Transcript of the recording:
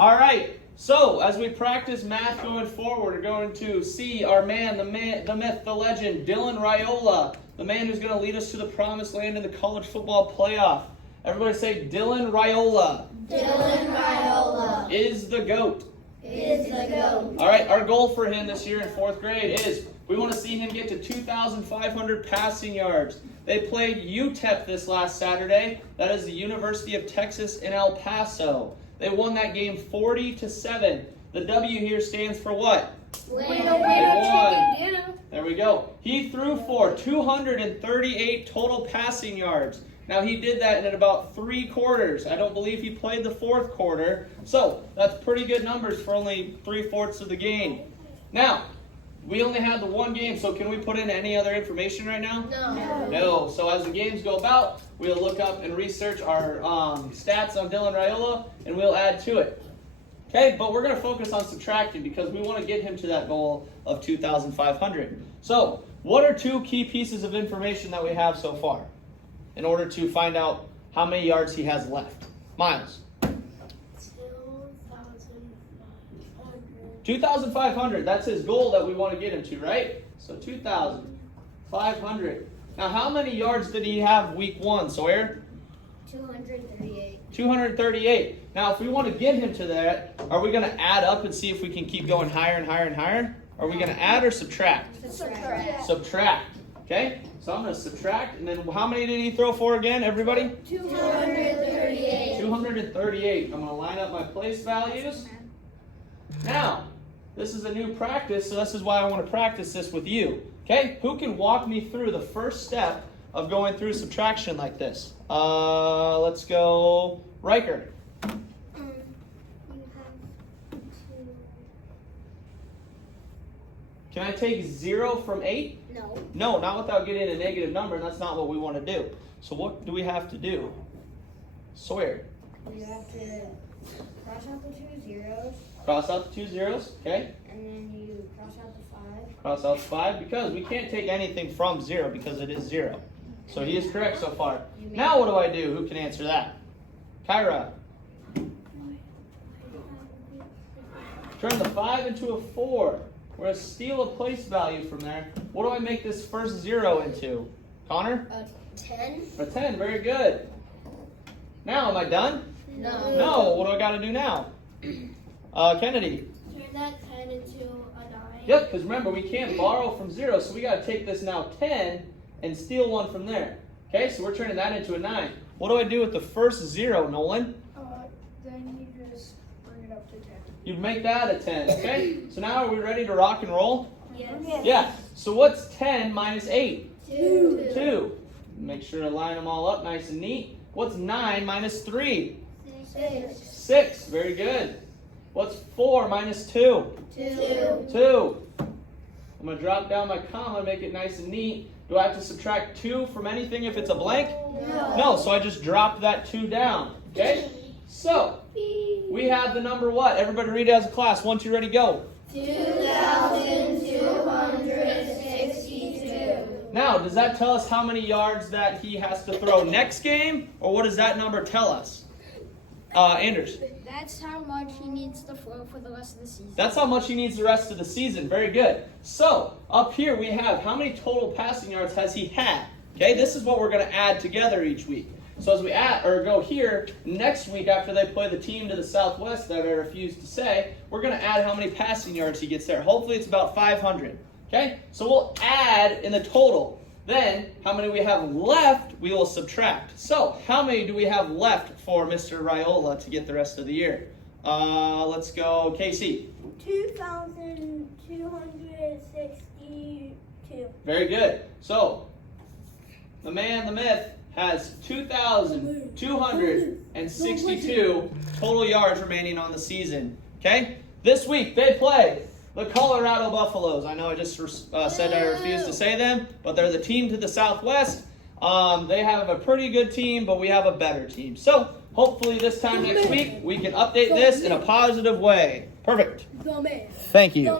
All right, so as we practice math going forward, we're going to see our man, the myth, the legend, Dylan Raiola, the man who's going to lead us to the promised land in the college football playoff. Everybody say Dylan Raiola. Dylan Raiola Is the GOAT. is the GOAT. All right, our goal for him this year in 4th grade is we want to see him get to 2,500 passing yards. They played UTEP this last Saturday. That is the University of Texas in El Paso. They won that game 40-7. The W here stands for what? Win. They won. There we go. He threw for 238 total passing yards. Now, he did that in about 3 quarters. I don't believe he played the 4th quarter. So, that's pretty good numbers for only 3/4 of the game. Now, we only had the one game, so can we put in any other information right now? No. So, as the games go about, we'll look up and research our stats on Dylan Raiola, and we'll add to it. Okay, but we're going to focus on subtracting because we want to get him to that goal of 2,500. So, what are 2 key pieces of information that we have so far in order to find out how many yards he has left? Miles. 2,500. That's his goal that we want to get him to, right? So 2,500. Now, how many yards did he have week 1, Sawyer? 238. 238. Now, if we want to get him to that, are we going to add up and see if we can keep going higher and higher and higher? Are we going to add or subtract? Subtract. Okay? So I'm going to subtract. And then how many did he throw for again, everybody? 238. 238. I'm going to line up my place values. Now, this is a new practice, so this is why I want to practice this with you. Okay? Who can walk me through the first step of going through subtraction like this? Let's go, Riker. Can I take 0 from 8? No. No, not without getting a negative number, and that's not what we want to do. So what do we have to do? Sawyer. You have to cross out the 2 zeros. Cross out the 2 zeros, okay? And then you cross out the 5. Cross out the 5, because we can't take anything from 0 because it is 0. So he is correct so far. Now what do I do? Who can answer that? Kyra. Turn the 5 into a 4. We're going to steal a place value from there. What do I make this first 0 into? Connor? 10. A 10, very good. Now, am I done? No. No, what do I got to do now? Kennedy. Turn that 10 into a 9. Yep, because remember, we can't borrow from 0, so we got to take this now 10 and steal 1 from there. Okay, so we're turning that into a 9. What do I do with the first 0, Nolan? Then you just bring it up to 10. You'd make that a 10, okay? So now are we ready to rock and roll? Yes. Yeah, so what's 10 minus 8? 2. 2. Make sure to line them all up nice and neat. What's 9 minus 3? 6. 6, very good. What's 4 minus 2? 2. 2. I'm going to drop down my comma, make it nice and neat. Do I have to subtract 2 from anything if it's a blank? No, so I just drop that 2 down, okay? So, we have the number what? Everybody read it as a class. 1, 2, ready, go. 2,262. Now, does that tell us how many yards that he has to throw next game? Or what does that number tell us? Anders. That's how much he needs to throw for the rest of the season. That's how much he needs the rest of the season. Very good. So, up here we have how many total passing yards has he had? Okay, this is what we're going to add together each week. So as we go here, next week after they play the team to the southwest that I refuse to say, we're going to add how many passing yards he gets there. Hopefully it's about 500. Okay, so we'll add in the total. Then, how many we have left, we will subtract. So, how many do we have left for Mr. Raiola to get the rest of the year? Let's go, Casey. 2,262. Very good. So, the man, the myth, has 2,262 total yards remaining on the season. Okay? This week, they play the Colorado Buffaloes. I know I just said I refuse to say them, but they're the team to the southwest. They have a pretty good team, but we have a better team. So, hopefully this time next week, we can update this in a positive way. Perfect. Thank you.